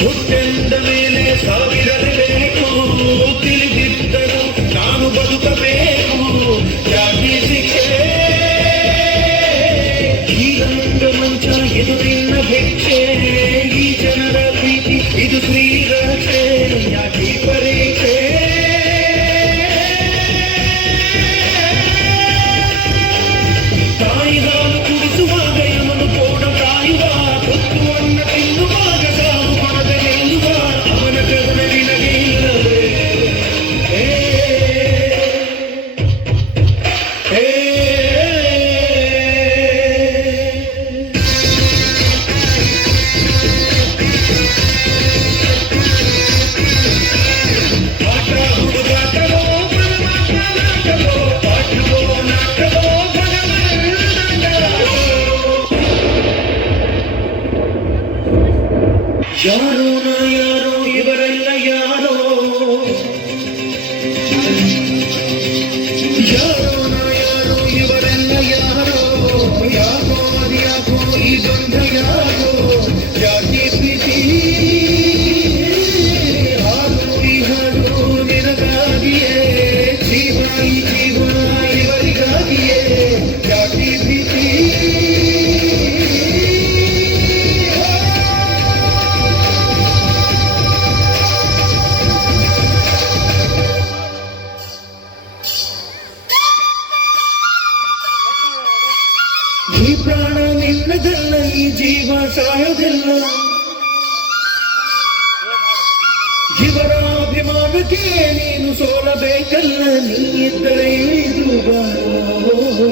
ಹುಟ್ಟೆಂದ ಮೇಲೆ ಸಾವಿರಬೇಕು ತಿಳಿದಿದ್ದರು ನಾನು ಬದುಕಬೇಕು ಜಾತಿ ಶಿಕ್ಷೆ ಈಗ ಮುಂದ ಮಂಚ ಇದು ನಿನ್ನ ಭಿಕ್ಷೆ ಈ ಜನರ ಪ್ರೀತಿ ಇದು ಶ್ರೀರಕ್ಷೆ ಯಾಕೆ ಪರೀಕ್ಷೆ ತಾಯಿ ಹಾಲು ಕುಡಿಸುವಾಗ ಯಮನು ಕೋಡ ಕಾಯುವ ಹೊತ್ತು ಅನ್ನ ತಿನ್ನುವಾಗ ಸಾವು ಕೊಡದೆ ನಿಲ್ಲುವ ಅವನ ಕರುಣೆ ನಿನಗೆ ಇಲ್ಲವೇ ಯಾರೋ ನಾ ಯಾರೋ ಇವರೆಲ್ಲ ಯಾರೋ ಯಾರೋ ನಾ ಯಾರೋ ಇವರೆಲ್ಲ ಯಾರೋ ಯಾಕೋ ಅದ್ಯಾಕೋ ಈ ಬಂಧ ಯಾಕೋ ಜಾತಿ ಪ್ರೀತಿ ಹಾಡು ಈ ಹಾಡು ನಿನಗಾಗಿಯೇ ಜೀವ ಈ ಜೀವ ಇವರಿಗಾಗಿಯೇ ಜಾತಿ ಪ್ರೀತಿ ಈ ಪ್ರಾಣ ನಿನ್ನದಲ್ಲ ಈ ಜೀವ ಸಾಯೋದಿಲ್ಲ ಇವರ ಅಭಿಮಾನಕ್ಕೆ ನೀನು ಸೋಲಬೇಕಲ್ಲ ನೀ ಇದ್ದರೆ ಇದು ಬಾರೋ